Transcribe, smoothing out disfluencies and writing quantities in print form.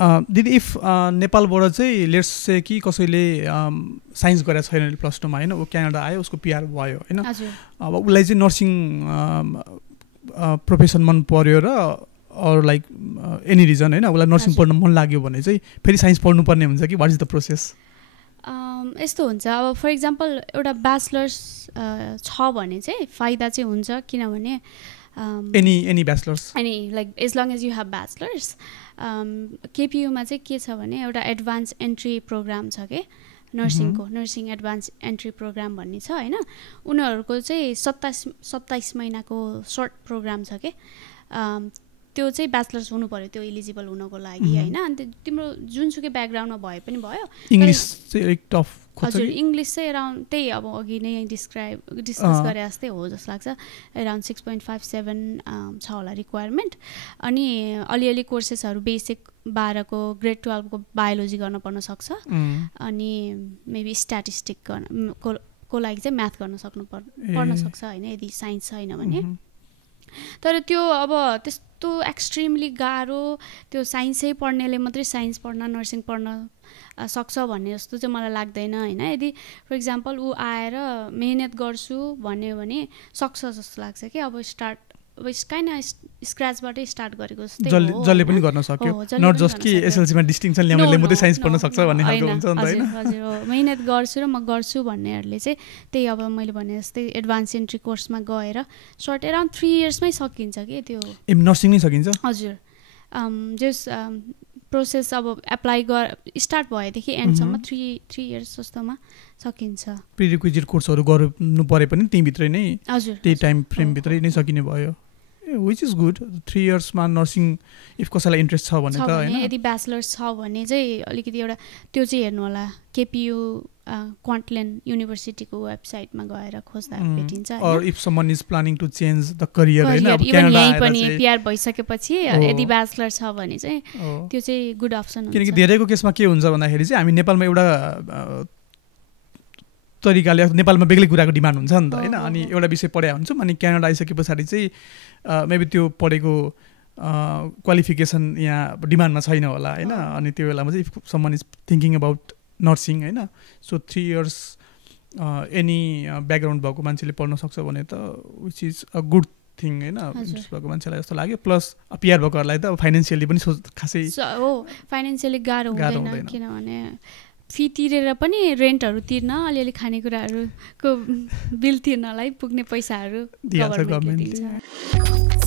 दिदी इफ नेपालबाट चाहिँ लेट्स से कि कसैले साइन्स गरेको छैन +2 मा हैन ऊ क्यानाडा आयो उसको पिआर भयो हैन अब उसलाई चाहिँ नर्सिङ प्रोफेसन मन पर्यो र अर लाइक एनी रिजन हैन उसलाई नर्सिङ पढ्न मन लाग्यो भने चाहिँ फेरि साइन्स पढ्नुपर्ने हुन्छ कि व्हाट इज द प्रोसेस? यस्तो हुन्छ अब फर इक्जाम्पल एउटा ब्याचलर्स छ भने चाहिँ फाइदा चाहिँ हुन्छ किनभने एनी ब्याचलर्स अनि like as long as you have bachelors केपियुमा चाहिँ के छ भने एउटा एडभान्स एन्ट्री प्रोग्राम छ के नर्सिङको नर्सिङ एडभान्स एन्ट्री प्रोग्राम भन्ने छ हैन उनीहरूको चाहिँ 27 महिनाको सर्ट प्रोग्राम छ के त्यो चाहिँ ब्याचलर्स हुनु पर्यो त्यो एलिजिबल हुनको लागि हैन अनि तिम्रो जुनसुकै ब्याकग्राउन्डमा भए पनि भयो इंग्लिश चाहिँ एक टफ हजुर इंग्लिश चाहिँ अराउन्ड त्यही अब अघि नै डिस्कस गरे जस्तै हो जस्तो लाग्छ अराउन्ड 6.57 छ होला रिक्वायरमेन्ट अनि अलिअलि कोर्सेसहरू बेसिक 12 को ग्रेड 12 को बायोलोजी गर्न पर्न सक्छ अनि मेबी स्ट्याटिस्टिक को लागि चाहिँ म्याथ गर्न पर्न सक्छ हैन यदि साइन्स छैन भने तर त्यो अब त्यस्तो एक्सट्रिमली गाह्रो त्यो साइन्सै पढ्नेले मात्रै साइन्स पढ्न नर्सिङ पढ्न सक्छ भन्ने जस्तो चाहिँ मलाई लाग्दैन हैन यदि फर इक्जाम्पल ऊ आएर मेहनत गर्छु भन्यो भने सक्छ जस्तो लाग्छ कि अब स्टार्ट काइन्ड स्क्रैचबाटै स्टार्ट गरेको जस्तै हो जसले पनि गर्न सक्यो नट जस्ट कि एसएलसी मा डिस्टिंक्सन ल्याउनेले मात्रै साइन्स पढ्न सक्छ भन्ने खालको हुन्छ नि त हैन हजुर मेहनत गर्छु र म गर्छु भन्नेहरुले चाहिँ त्यही अब मैले भने जस्तै एडभान्स एन्ट्री कोर्समा गएर सर्ट अराउन्ड 3 इयर्समै सकिन्छ के त्यो नर्सिङ नै सकिन्छ हजुर जस प्रोसेस अब एप्लाई स्टार्ट भएदेखि एन्डसम्म 3 इयर्स जस्तोमा सकिन्छ प्रिरिक्विजिट कोर्सहरु गर्नु परे पनि त्यही भित्रै नै हजुर त्यही टाइम फ्रेम भित्रै नै सकिने भयो which is good 3 years मा नर्सिङ इफ कसैलाई इन्ट्रेस्ट छ भने त हैन यदि ब्याचलर्स छ भने चाहिँ अलिकति एउटा त्यो चाहिँ हेर्नु होला केपीयू क्वान्टल्यान्ड युनिभर्सिटीको वेबसाइटमा गएर खोज्दा भेटिन्छ हैन or if someone is planning to change the career हैन अब क्यानाडा आएर पनि पीआर भइसकेपछि यदि ब्याचलर छ भने चाहिँ त्यो चाहिँ गुड अप्सन हुन्छ किनकि धेरैको केसमा के हुन्छ भन्दाखेरि चाहिँ हामी नेपालमा एउटा तरिकाले नेपालमा बेग्लै कुराको डिमान्ड हुन्छ नि त हैन अनि एउटा विषय पढ्या हुन्छौं अनि क्यानाडा आइसकेपछि चाहिँ मेबी त्यो पढेको क्वालिफिकेसन यहाँ डिमान्डमा छैन होला हैन अनि त्यो बेलामा चाहिँ if someone is thinking about nursing हैन सो 3 इयर्स एनी ब्याकग्राउन्ड भएको मान्छेले पढ्न सक्छ भने त which is a good thing हैन इन्ट्रेस्ट भएको मान्छेलाई जस्तो लाग्यो प्लस पीआर भएकोहरुलाई त फाइनान्शियली पनि खासै हो फाइनान्शियली गाह्रो हुँदैन किनभने फी तिरेर पनि रेन्टहरु तिर्न अलिअलि खानेकुराहरुको बिल तिर्नलाई पुग्ने पैसाहरु गभर्नमेन्टले दिन्छ